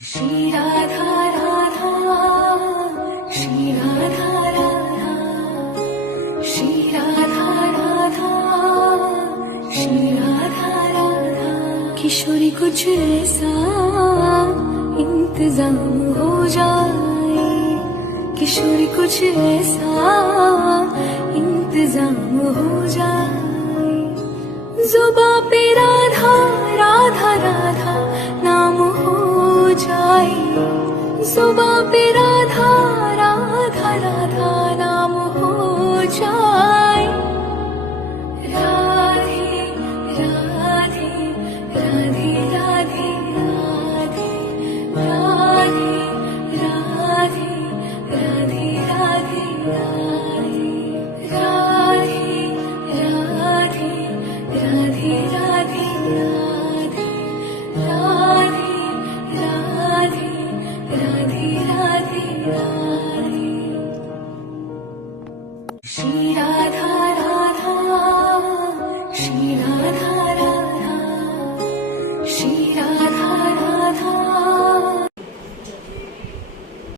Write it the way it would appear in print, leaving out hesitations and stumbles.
श्री राधा राधा, श्री राधा राधा, श्री राधा राधा, श्री राधा राधा। किशोरी कुछ ऐसा इंतजाम हो जाए, किशोरी कुछ ऐसा इंतजाम हो जाए। जुबां पे राधा राधा राधा नाम हो जाए, जुबां पे राधा राधा राधा नाम हो जाए। राधे राधे राधे राधे राधे, राधे राधे राधे राधे राधे, राधे राधे राधे राधे राधे, राधे राधे राधे राधे राधे।